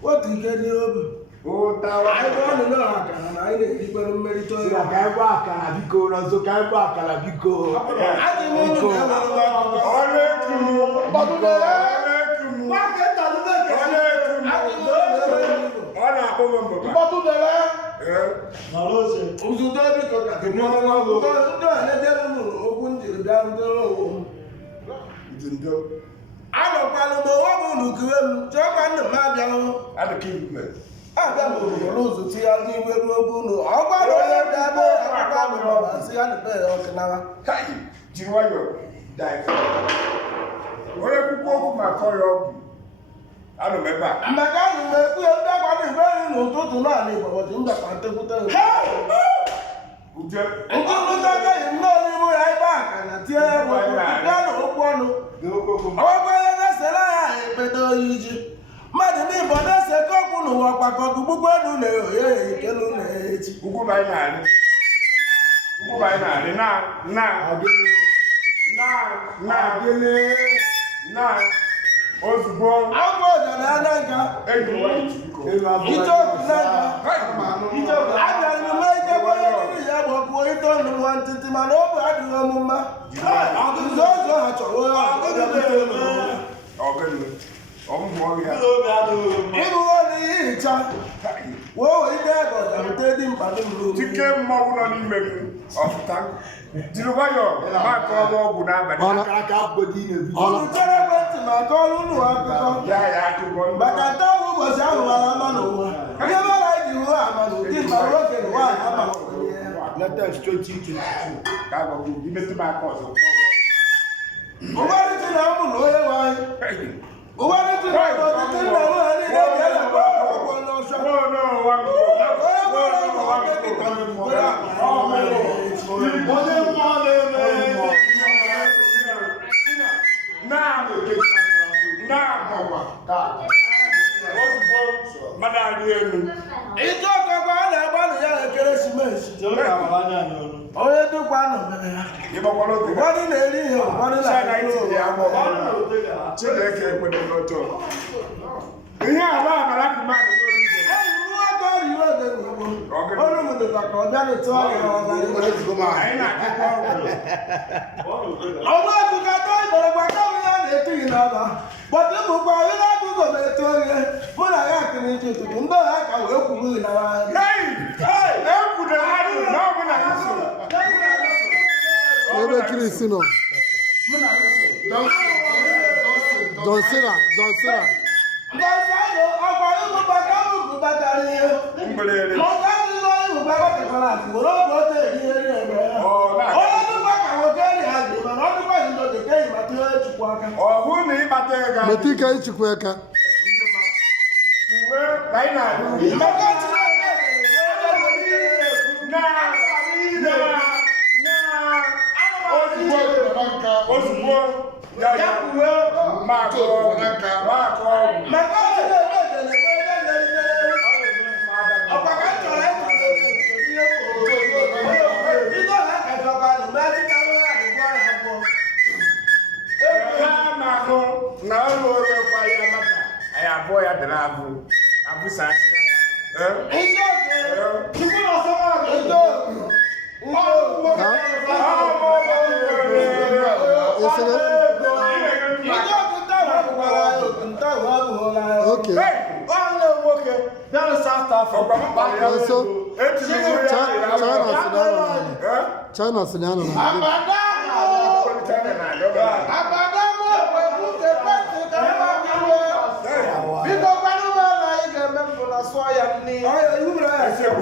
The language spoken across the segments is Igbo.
What you get over? Oh, I want to know. I didn't even marry to you. I back and I go, and so can back and I go. I didn't want to I don't know what to do. Jump on the map. I don't keep it. I don't lose the tea. I'll give you a good. I'll go see on the bed of Canada. Hey, do you want your die? What if you go for my call? I don't remember. I'm not going to make you that one is very no to not live, but in the content. Hey! And you look at him, no, you will right back and I tell you what you done. Madam, but that's a couple who are back on the book.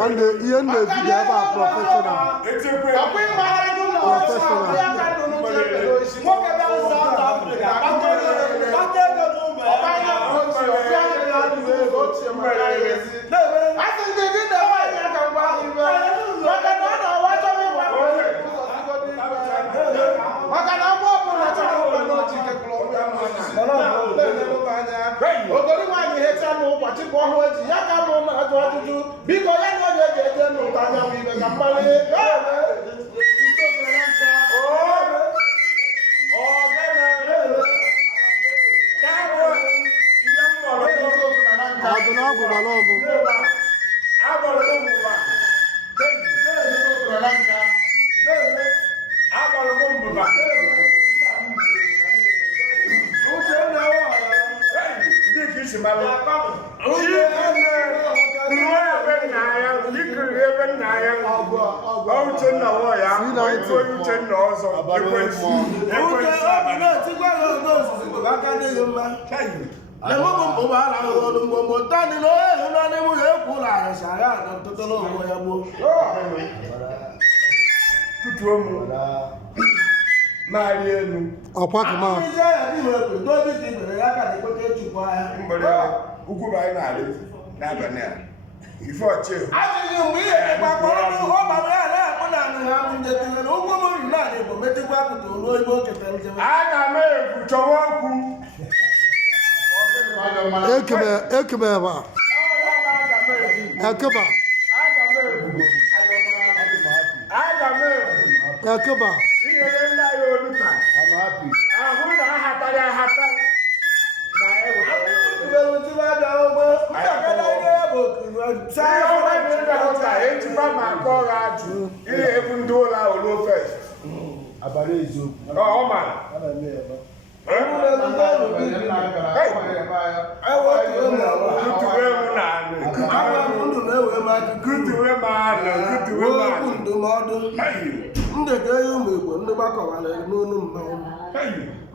One day, Ian will be professional. emecha m ụbọchị bụ ọhụụ eji ya ka mụ na-ajụ ajụjụ biko ya na onye ga-eje n'ụta anya bụ ibe ka mmalị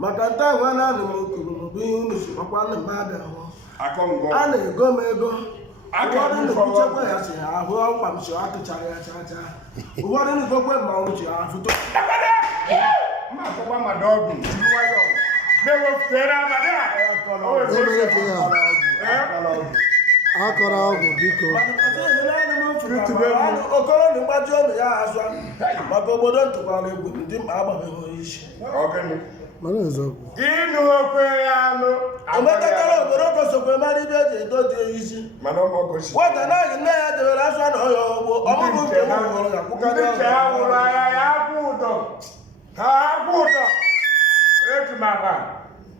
maka nta ahụ a na-anụ m okuru bụ ihe unu si ọkwa na mmadụ ahụ a na-ego m ego ụfọdụ na-ekwuchekwa ya si ha ahụ ọkwa m si atụchara ya chacha ụfọdụ na-ekokwe ma ọ ji ha foto okoro na mgbaji ọnụ ya azụ maka obodo ntụkwara egwu ndị mma agbabeghị isi ometatara obodo kosokwe mara ibe eji edozi isi nwata naghị nne ya debere azụ na ọya ọgbụ ọmụmụ nke nwụrụ ya kwụkarị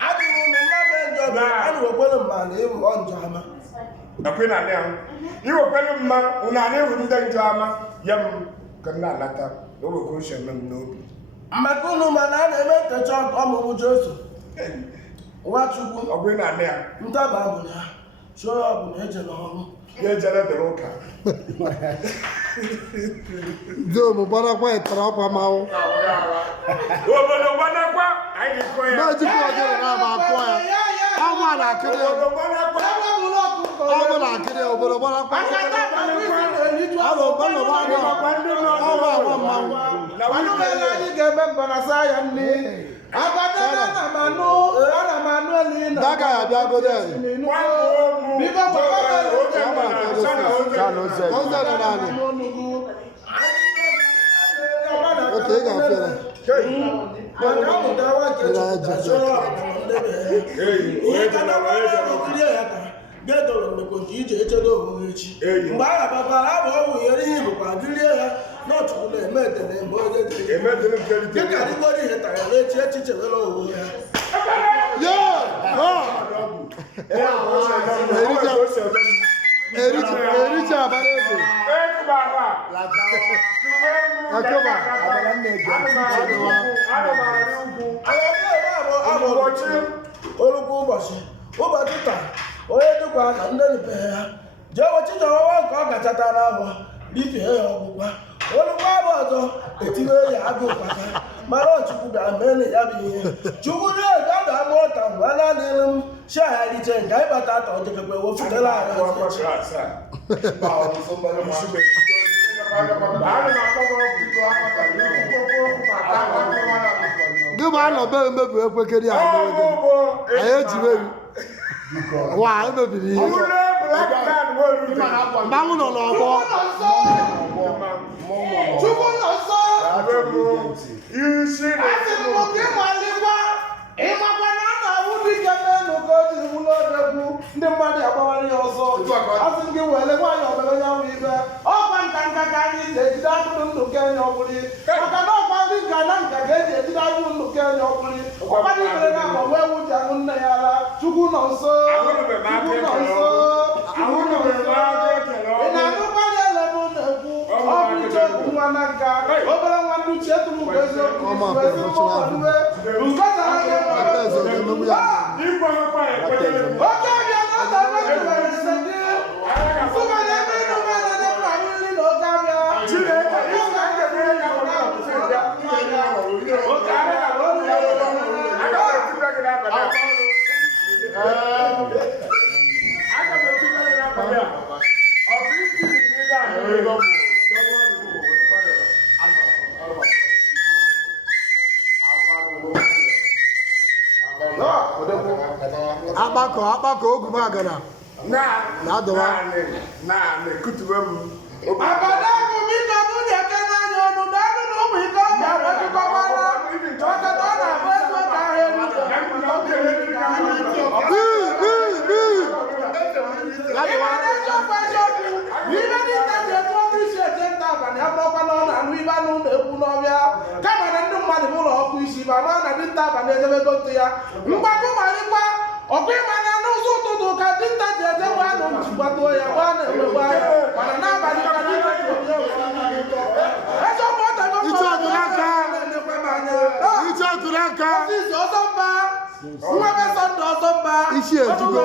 adịghị ụlọ mmadụ ndị ọbịa a na-ekwere mma na ịmụ njọ ama nakwena ne ho iwo kwelu mma una ne hu nda njama yam kana lata do ko shem no makunu mana na eme techo ọmụmụ Jesu Nwachukwu ogbena ne a ntaba bụ ya so ọ bụ na eje n'ọrụ ya ejere de roka do mo bara kwa etra kwa mawo obodo bana kwa ai ko ya na ji ko de na ma kwa ya awa na kire obodo bana kwa awa na kire obodo bara kwa alo bana awa ma na wanu la ni gembe bana saya ni abada na manu ana manu ni na daga ya bia go there biko papa okay ga fere mgbe agha babara abụ ọgwụ yere ihe bụkwa gịrie ya n'ọtụtụ na-emedere mgbe oge dịka dịgoro ihe tara ya echi echiche were owu ya Ericha abalebe. Olùkọ́ ụbọchị taa onye dịkwa na ndị nipe ya jee wechicha ọwa nke ọ gachata n'ahụ dibie ya ọgbụgba olùkọ́ abụ ọzọ etinye ya agụ ụkpaka mara Chukwu ga-eme ya bụ ihe Chukwu na-eji ọdụ ama ụta mgbe a na-adịghị m chi agha riche nke anyị bata atọ jekekwe wefutela Gị ma anọ be emebi ekwekere ya n'oge anyị ejibeghị wa emebiri ihe mmanwụ nọ n'ọgbọ Chukwu nọ nsọ asị m oke ịmalịkwa ịmakwa na a na-ahụ dike n'enugo ji wụlọ odegwu ndị mmadụ agbawara ya ọzọ asị m gị were nwaanyị ọbara nyanwụ ibe ọkwa nka nka ka anyị ji ejide akụrụ ndụ kenye ọbụrụ maka na ọkwa ndị nka na nka ga-eji ejide akụrụ ndụ kenye ọbụrụ ọkwadị ibere na agba wee wuji ahụ nne ya ara chukwu nọ nso chukwu nọ nso ị na-anụkwanye elebe na-ekwu ọ bụ iche okwu nwa na nka obere nwa ndị uche tụrụ bụ eziokwu oke ọbịa n'ọta mmetụwere ise gị fụma na ebe ịnụ mmadụ dị mkpa nri na oke abịa akpakọ ogumagana na-adọwa na-ekutuwe m abada bụ biko bụ dị eke n'anya ọnụ na anụ na ụmụ ike ọbịa wetụkọkwara maka na ọ na-abụ ego ka ahịa elu ịma na-echekwa eziokwu n'ihe niile ji etu ọkụ isi eje nta abalị abụrọkwa na ọ na-anụ ibe anụ na-ekwu n'ọbịa kama na ndị mmadụ bụ ụlọ ọkụ isi ma ma na dị nta abalị ejebego ntụ ya mgbakọ marịkwa ọkụ ịma na n'ụzọ ụtụtụ ka dinta ji ejewe anụ njikwatuo ya gba na-enwegwa mana n'abalị ka dinta ji eje eziokwu ọtago ọzọ mba nwabe sọnde ọzọ mba isi ejugo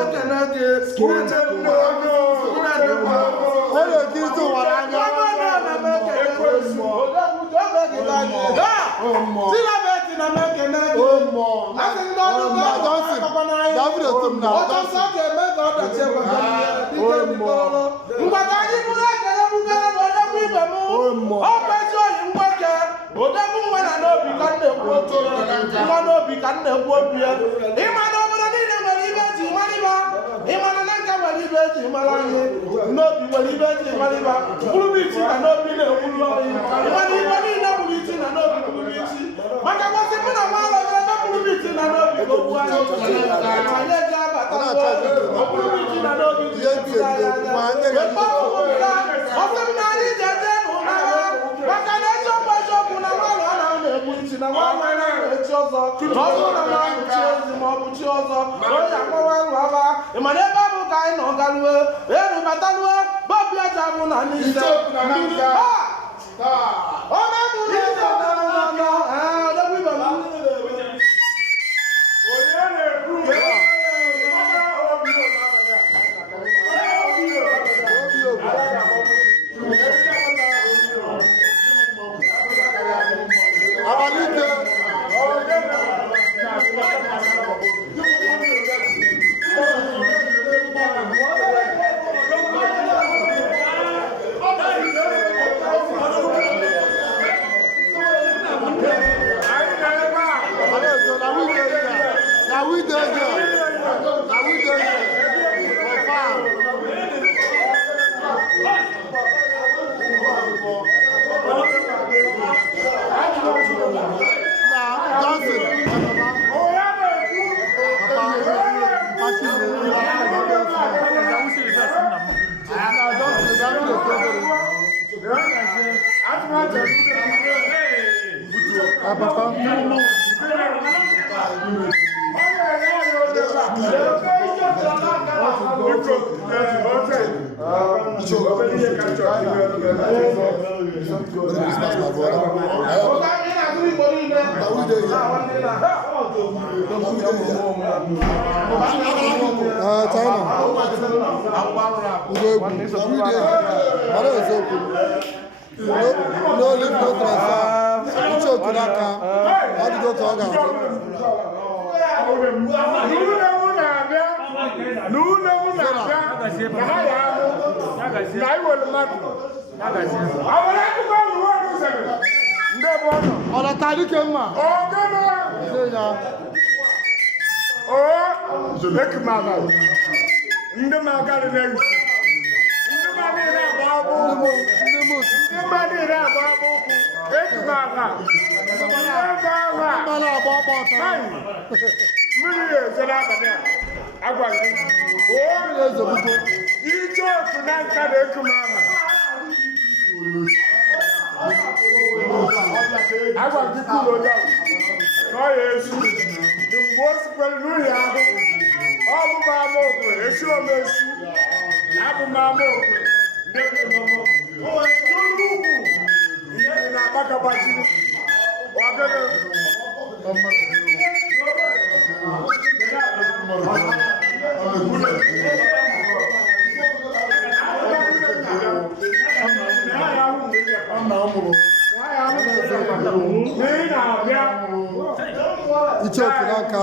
ekirịta ụwa n'anya silabeti na mekene asị ndị ọrụ David etom na ọchọsọ ga-eme ka ọ dachi mgbata anyị bụrụ ekele bugara na odegbu ibe m ọ kwezi oyi mgboke odegbu nwa na n'obi ka na-ekwu otu nwa n'obi ka na-ekwu obi ya ịma na obodo niile nwere ibe eji mara ịba ịma na nka nwere ibe eji mara anyị n'obi nwere ibe eji mara ịba mkpụrụ iti na n'obi na-ekwuru ọrụ ịma na ibe niile gburu iti na n'obi gburu iti maka kwasị mụ na nwa alọ ebe mkpụrụ iti na n'obi okwu anyị anyị eji abata mkpụrụ iti na n'obi ọsị m na anyị ji eje n'ụlọ maka na eziokwu na nwaanyị ọ na-egbu iti na nwaanyị ọ na-echi ọzọ na ọ bụrụ na nwaanyị chi ezi ma ọ bụ chi ọzọ onye akpọwa nrụ aba ịma na ebe bụ ka anyị nọ garuo erubataruo bọbi aja bụ na n'ise ọ na-ebụ n'eze odegbu ibe m abalike no leave no transfer uche otunaka adịgo ka ọ ga-abụ ọlọta dike mma ndị magari na-esi ndị mmadụ na-agba agbụ ụkwụ ejimaka ebe ahụ a mmiri ya ezo n'abalị a agwa gị ije ofu na nka na-eku m aha agwa gị kwuru onye na ọ ya esu mgbe o sikwere n'ụlọ ahụ ọ bụ m ama okwe esi ome esi abụ m ama okwe tụrụ ugwu ihe na-agbakabachiri ọgụgụ Ichoku n'aka.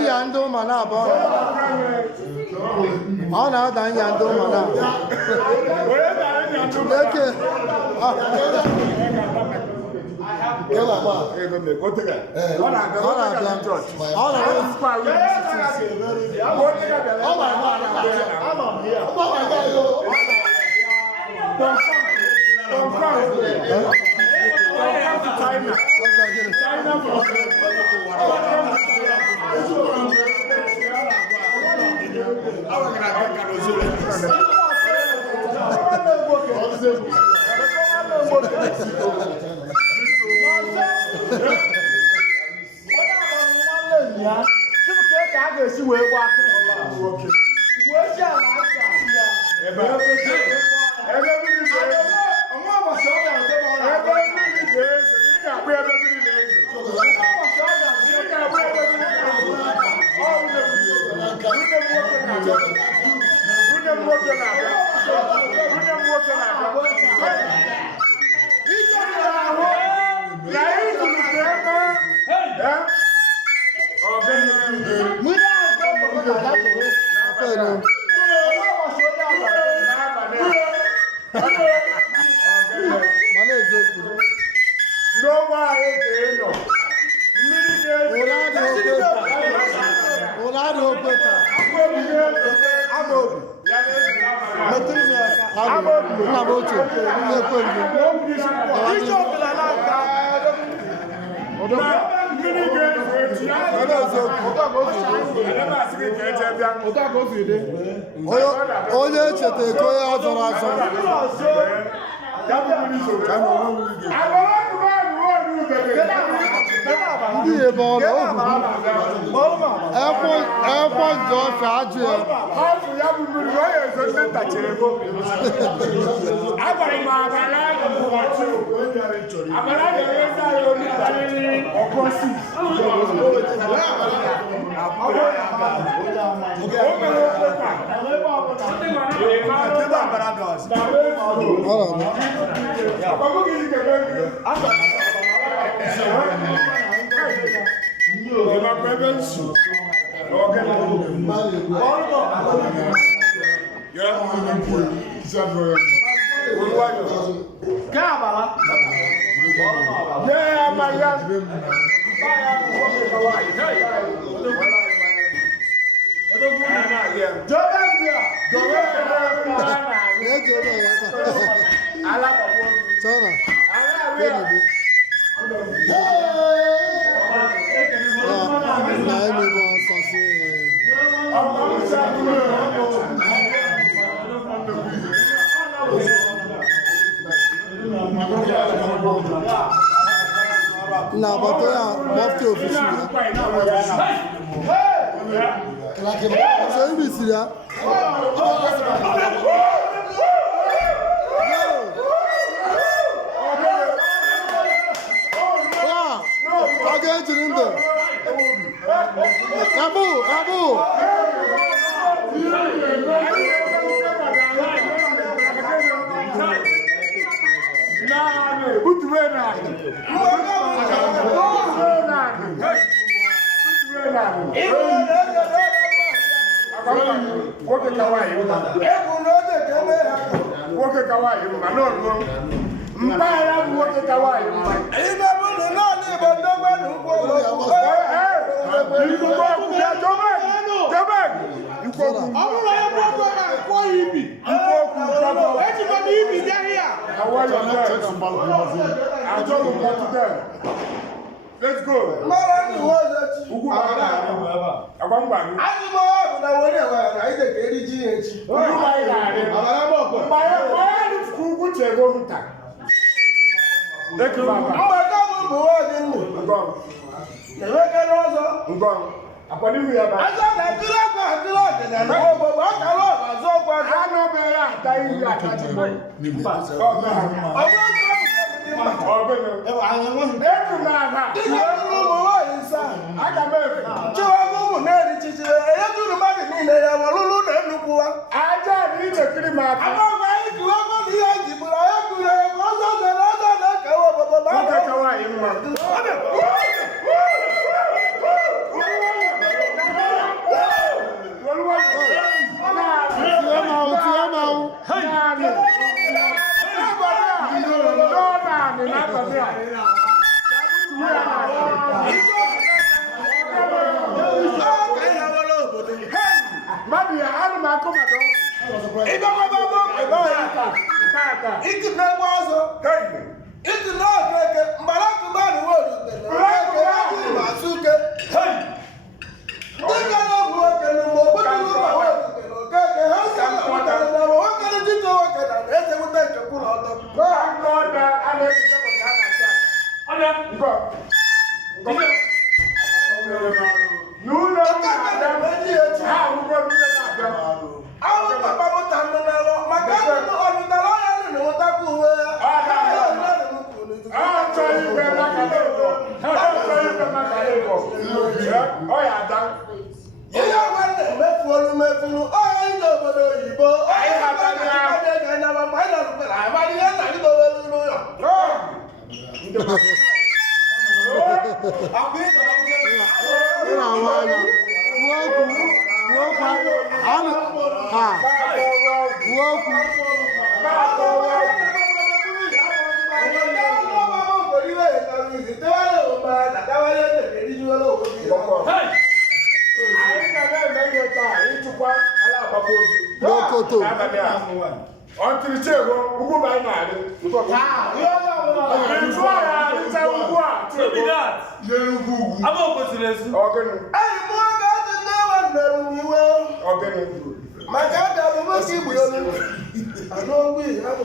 Iya ndị ụmụ na-abụ ọ na-ada iya ndị ụmụ na-abụ eke onye echeta eko ya azọrọ azọ ndị ebe ọrụ ekwo ndị ọfịa ajụ ya na agbata ya mọfti ofisi ya so ibi siri ya ọ ga-ejiri ndụ abu Woke kawaii ma no mbaya woke kawaii ma ime bunu no ni bondo gbenu gbo Jobe. Ikoku. Awuro e gbogbo na ko ibi. Ikoku. ibi bịa here. How are you there? I told you what to them. Let's go. Mara ni wo echi. Ugwu Bada. Agbangba. Anyị mo bụ na wori ewe na ide ka eri ji echi. Ugwu Bada. Abara mo ko. Mbaye ugwu chego nta. Leku baba. Mgbe ka bụ wo dị ndụ. Ngom. Na-eweke n'ọzọ. Ngom. Akwani wi ya ba. Aza na kila kwa dị na ogbo bụ akara ọzọ kwa. Ano be ya ta iri atati bo. Leku baba. Aga me. Chiwago na-eri chichire enyetụrụ mmadụ niile ya ọlụlụ na nnukwu wa. Aja ni chekiri ma aka. Amaghị anyị jiwe ọkụ na ihe ji bụrụ anyị kụrụ egwu ọzọ na-ekewa obodo ma Oge kawaii mma. Iti na-egbu ọzọ. Iti na-ọkụ eke mgbara akụ mmadụ wolu ndị ga na-egbu oke na mgbe ogbutulu ma wolu okeke ha si alapụtara na nwoke jito nwoke na na-ezewute nchekwu na ọdọ. Ahụ papa mụta mụ n'alụ maka ọlụtara ọya nụ na nwetakwa uwe ya. Ihe ọgwa na-emefuru ọya ndị obodo oyibo ọya ga-anyawa ma anyị nọrụkwara amadị ihe nna gị dowere n'ụlọ. Until Chego, Ugu by Nadi. It's why I tell you what. I'm open to this. Organ. My God, I will see you. I know we have a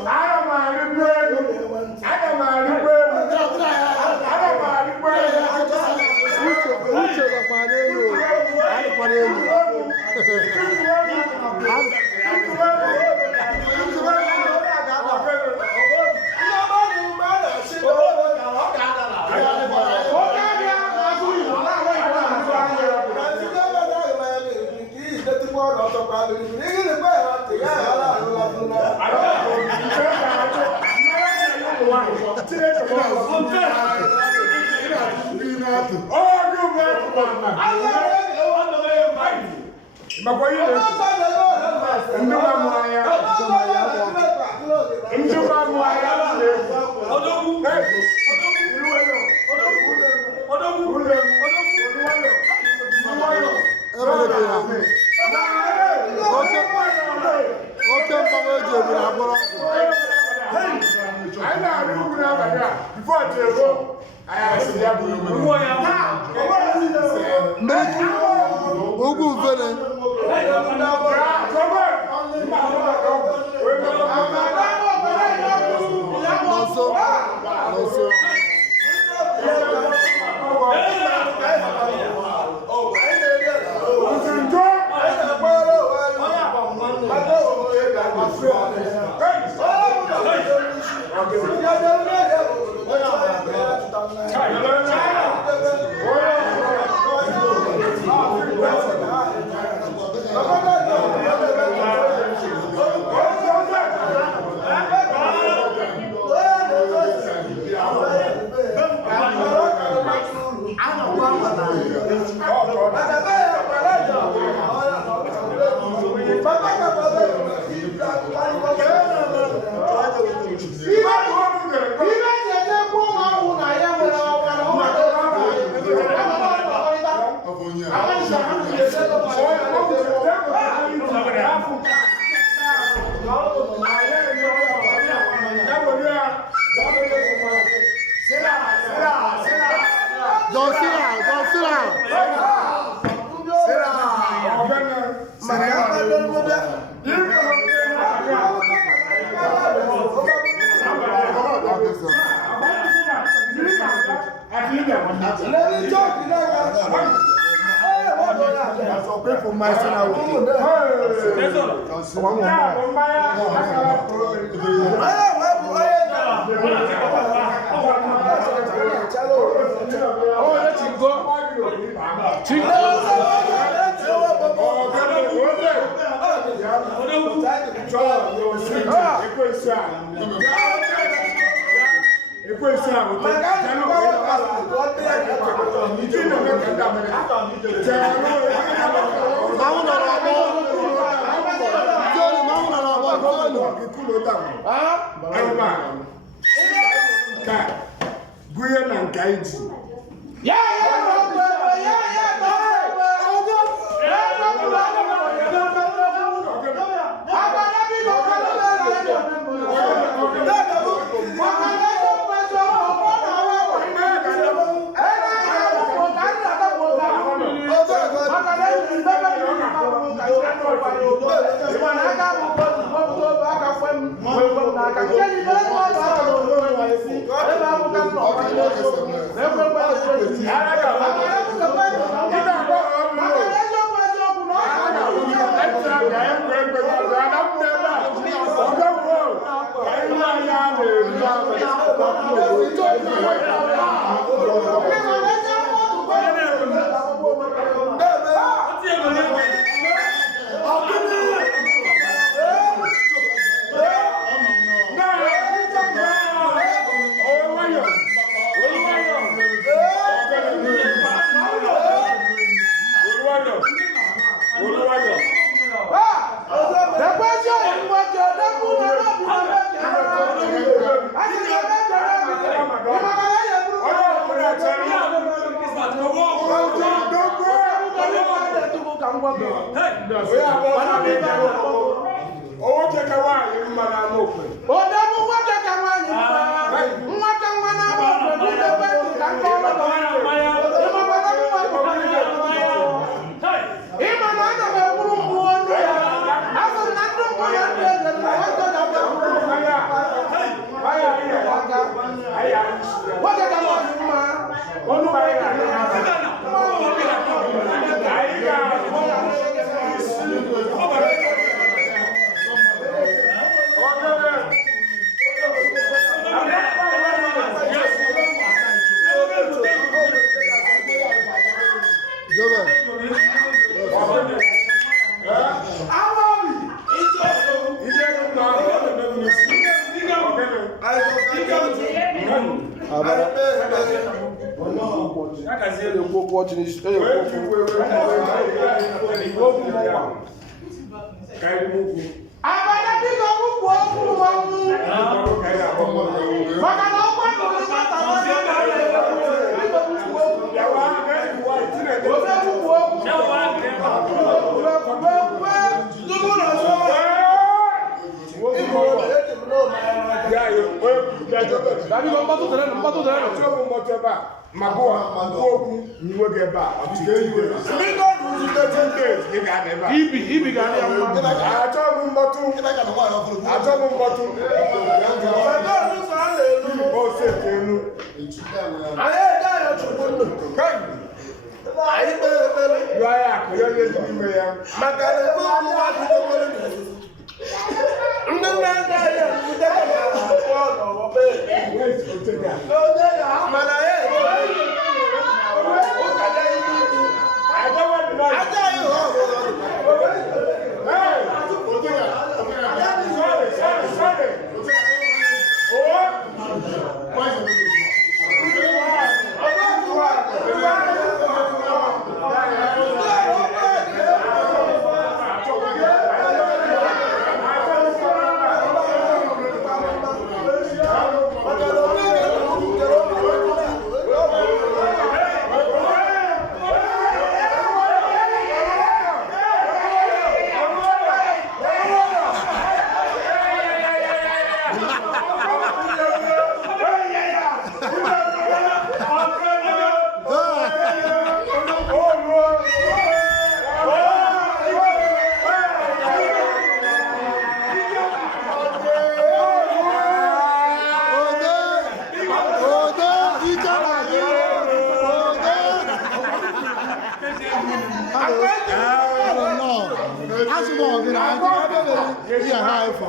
Iya ha ifo.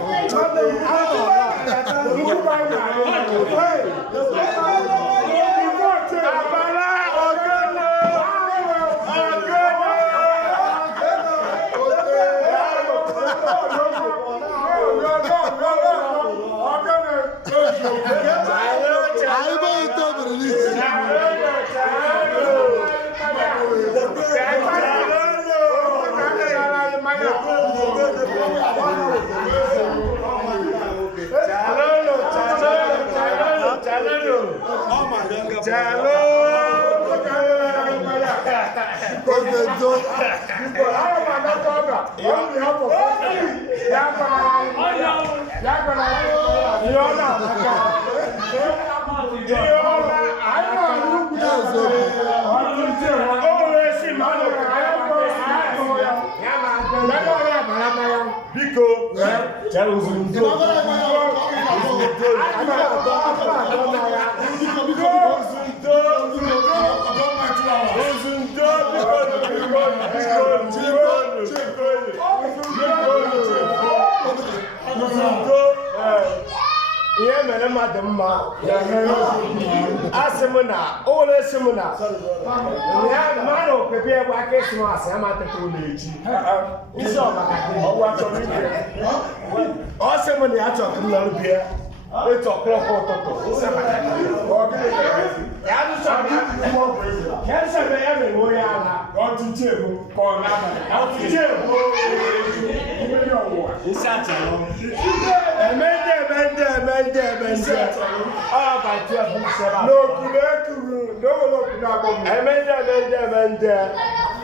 Ai ba ito release. Iya mana madam ma, asemuna, ole semuna. Ya mano pepe wa ke semua sama teknologi. Iso makati, wa to mi. Asemuna ya to kumla bia. E to klo ko to. Sama makati. O ke ya ni so mi mo president. Ya so be ya me mo ya la. O ti chebu ko na ba. O ti chebu. Ibe yo wo. Isa cha lo. Emende. Ah, by 12 7. No, Emende.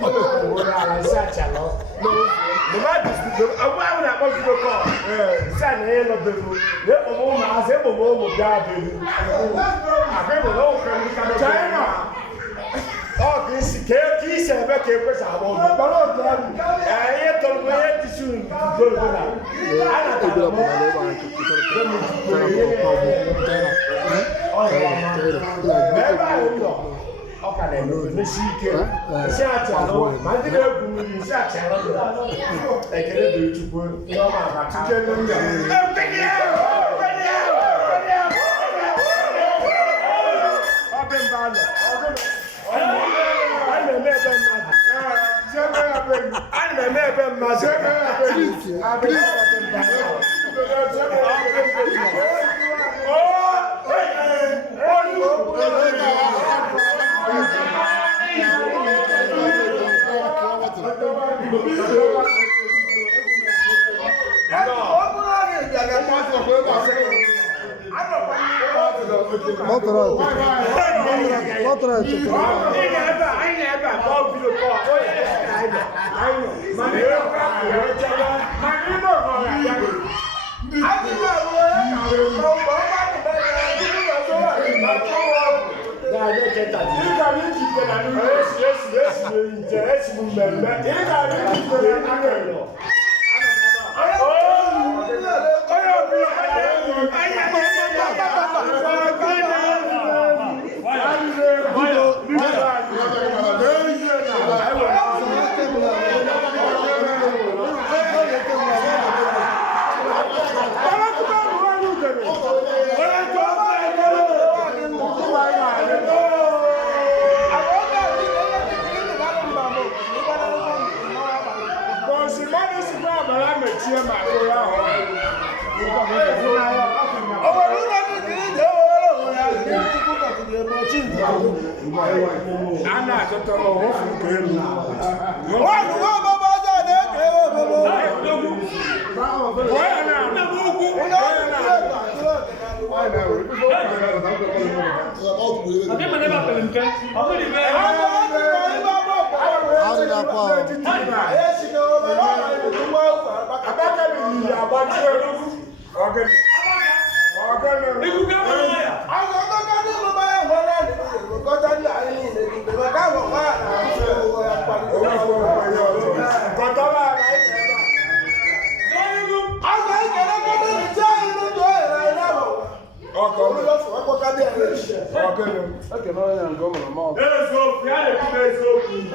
Oh, such a lot. No, the man is the one that wants to call. Son, I love the food. The woman has a woman garden. I never know from China. Oh, this is a back here. I won't. I told me to soon.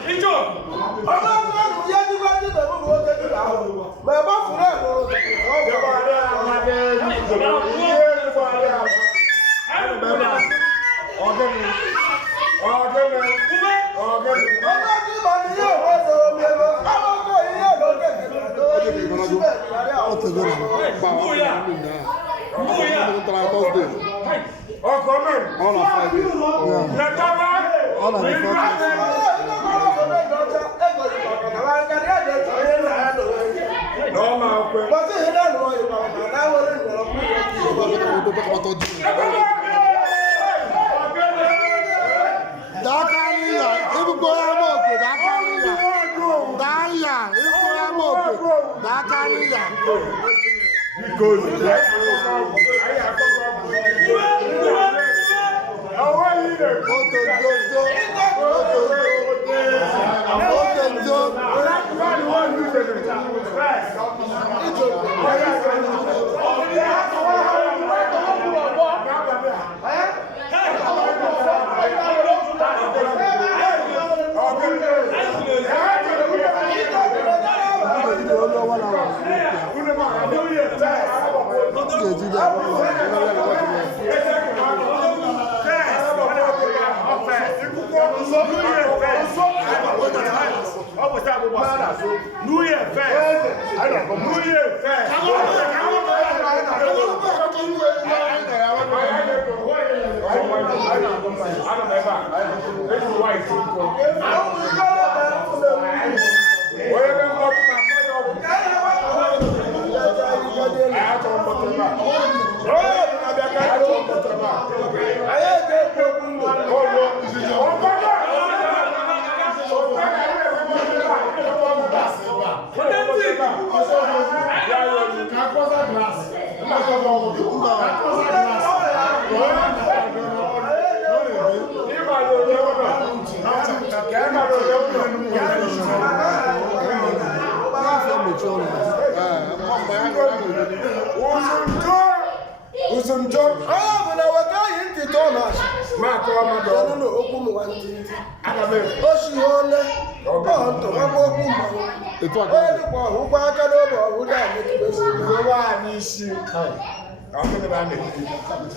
Let's go. ní bẹ̀rù ló ń tẹ́jú àwọn mẹ bá fún ẹ̀ lọ. New Year first. New Year first.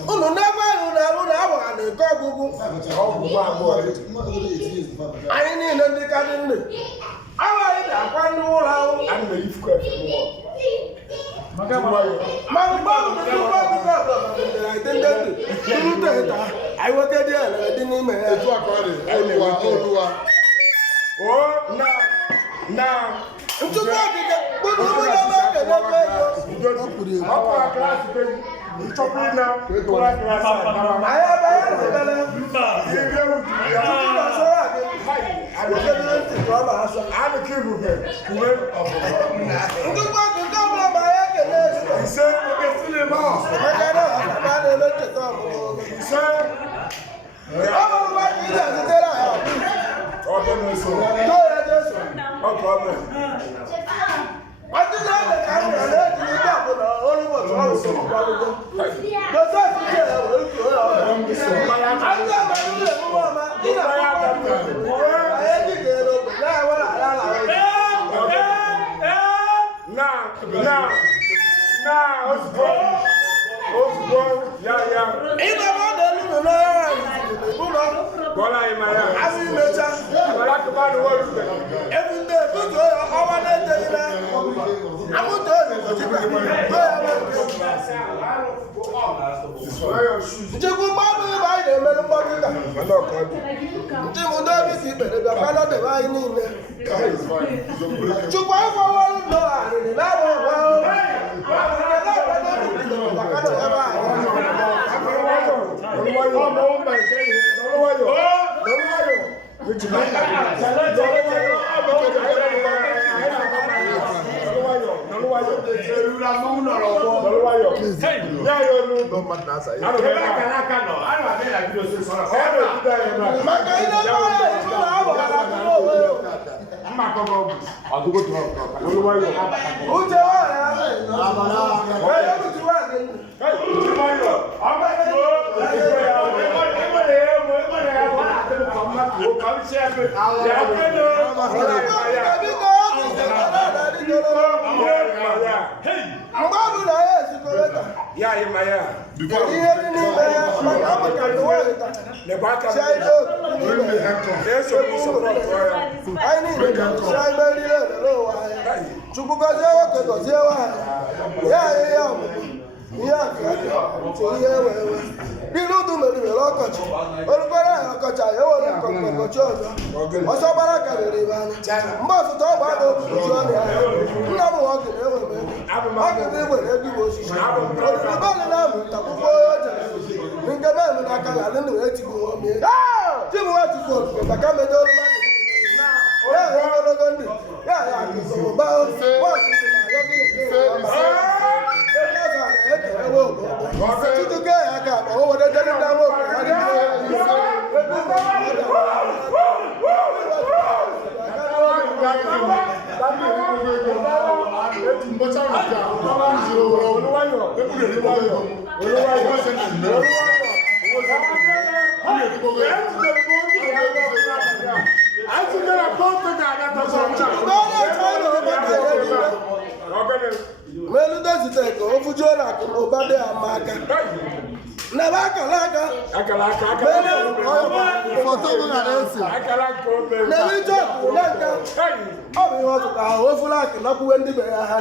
Unu never anyị niile ndị ka dị nne agaghị na-akwa ndị ụlọ ahụ mmanụ mmanụ ndị ndị anyị nwoke dị ala dị n'ime ya nchukwu okike kpụrụ ụmụ ya na-ekele mgbe ọ bụla ya esikọrọ taa ya anyị ma ya ihe dị n'ime ya maka amaka ndị nwaanyị taa lekwa aka m chaịdo n'ime ya na-eso m sọpọtụ ya anyị niile ga-achịcha ime nrile elele ụwa anyị chukwu gọzie nwoke gọzie nwaanyị ya anyị ya ọmụmụ ihe akụaka ihe ewewe dịrị udu meriri ọkọchị olukwara ya ọkọchị anyị ewere ọkọchị ọzọ ọsọ gbara karịrị ibe anya mgbe ọtụtụ ọgba aga obuji ọrịa ahịa nna m nwoke na-ewere ego ọgụgụ igwere ego igwe osisi oriri bọọlụ na-amụ takwụkwọ o jere nke meme na aka ya alị wee tigbu omie chibụwa tupu okike maka medo olu ya ya ogologo ndị ya ya akụkọba Tutuke ya ka o wode jeni da mo ko ani Melu dozite ko ofuju na ko obade amaka. Na ba kalaka. akalaka foto bụ na esi akalaka obe Na bi jo ko na ka. Obi ho ka o fula ki na kuwe ndi be ha.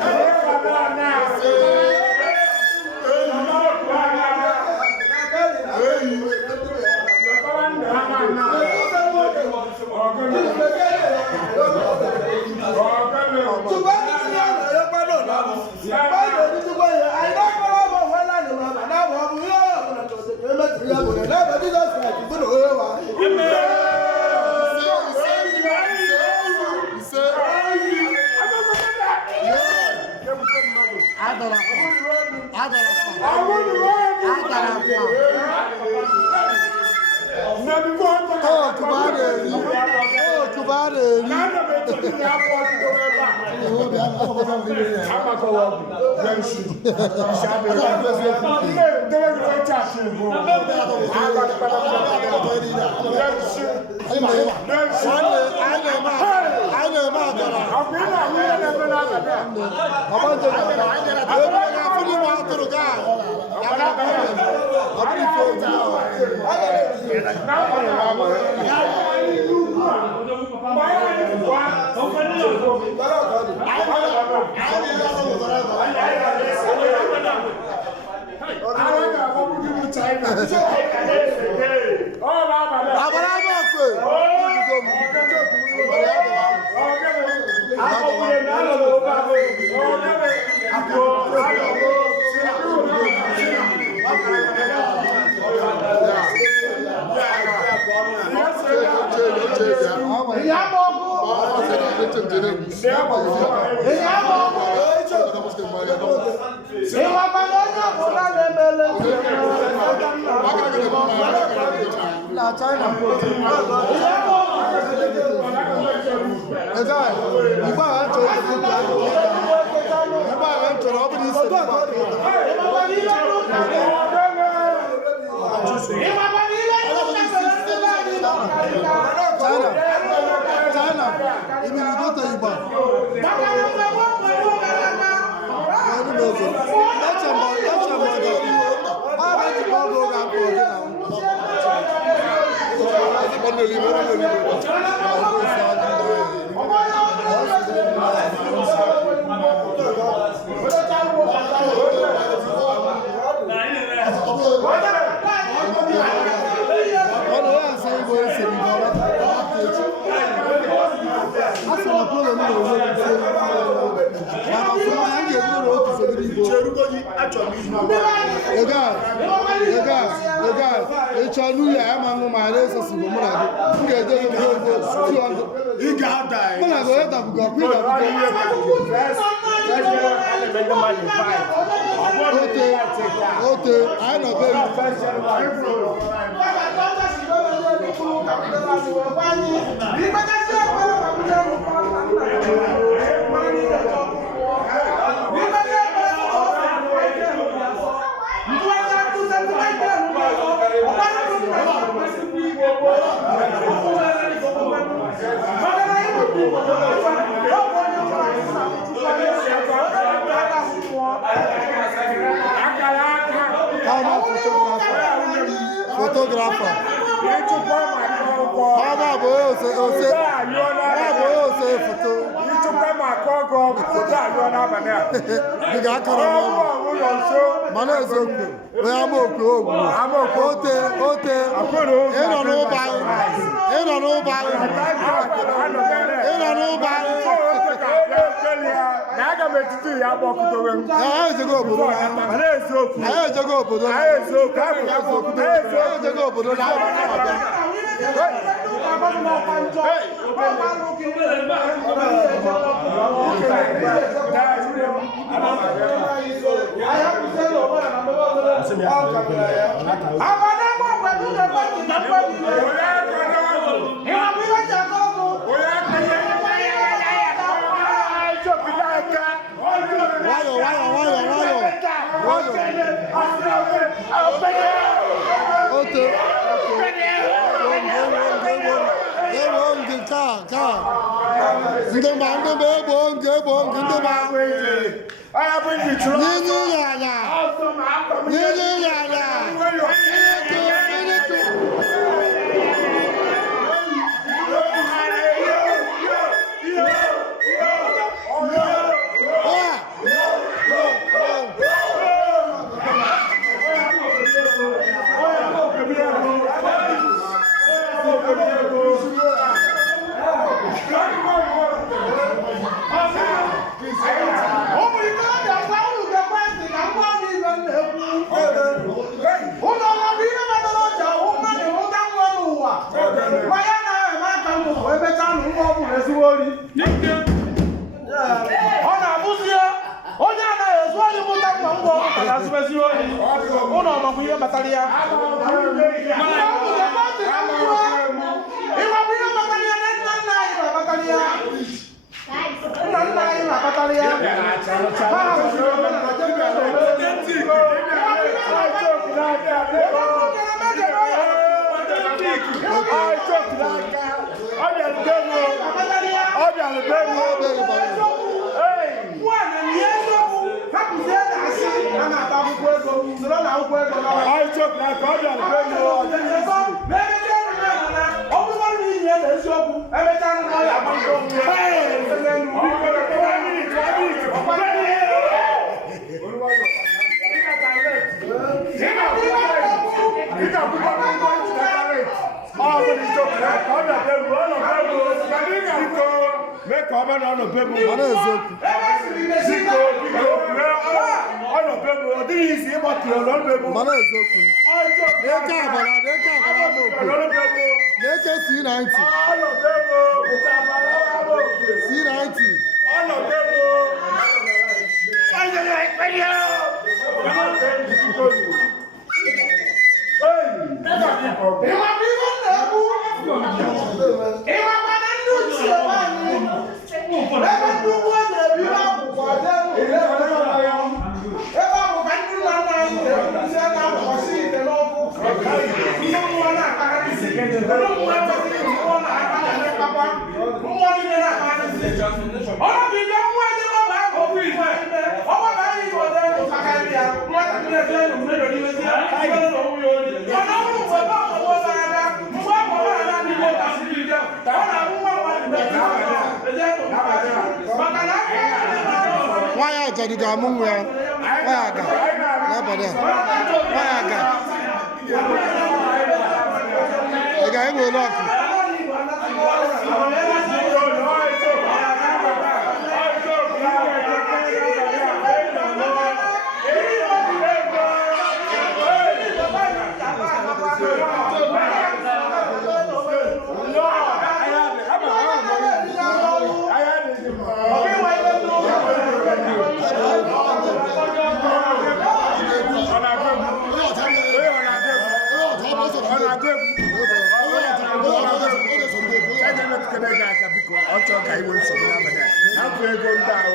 photographer. Ịchụkwa maka ọgọ. Ọba bụ ose ose. Ọba bụ ose foto. Ịchụkwa maka ọgọ foto ayọ n'abalị a. Ị ga-akọrọ m ọgwụ. Ụlọ nso. Mana eziokwu. Onye amaokwu ogwu. Ote ote. Ị nọ n'ụba anyị. Ị nọ n'ụba anyị. Ị nọ n'ụba anyị. Na aga m etiti ya agba ọkụdowe m. Anyị ejego obodo na Mana eziokwu. anyị ejego obodo na Anyị eziokwu. anyị ejego obodo na abịa. Ndị ma egbo nke ndị ma n'inye ya anya n'inye ya anya ọ na-abụzi ya onye anaghị ezu anyị mụta mma ngwa ọkụkọazụezi oyi ụlọ ọmọgwụ ihe kpatara ya ịmabụ ihe kpatara ya na nna nna anyị na-akpatara ya nna nna anyị na-akpatara ya ha hapụziri omenala mana eziokwu n'eke abara amaokwu n'eke C90 Why jadi kamu ya? Why agak? Apa dia? Why agak? Agak yang bolak. Ọchọ ka iwe nsogbu n'abalị a. Hapụ ego ndị ahụ.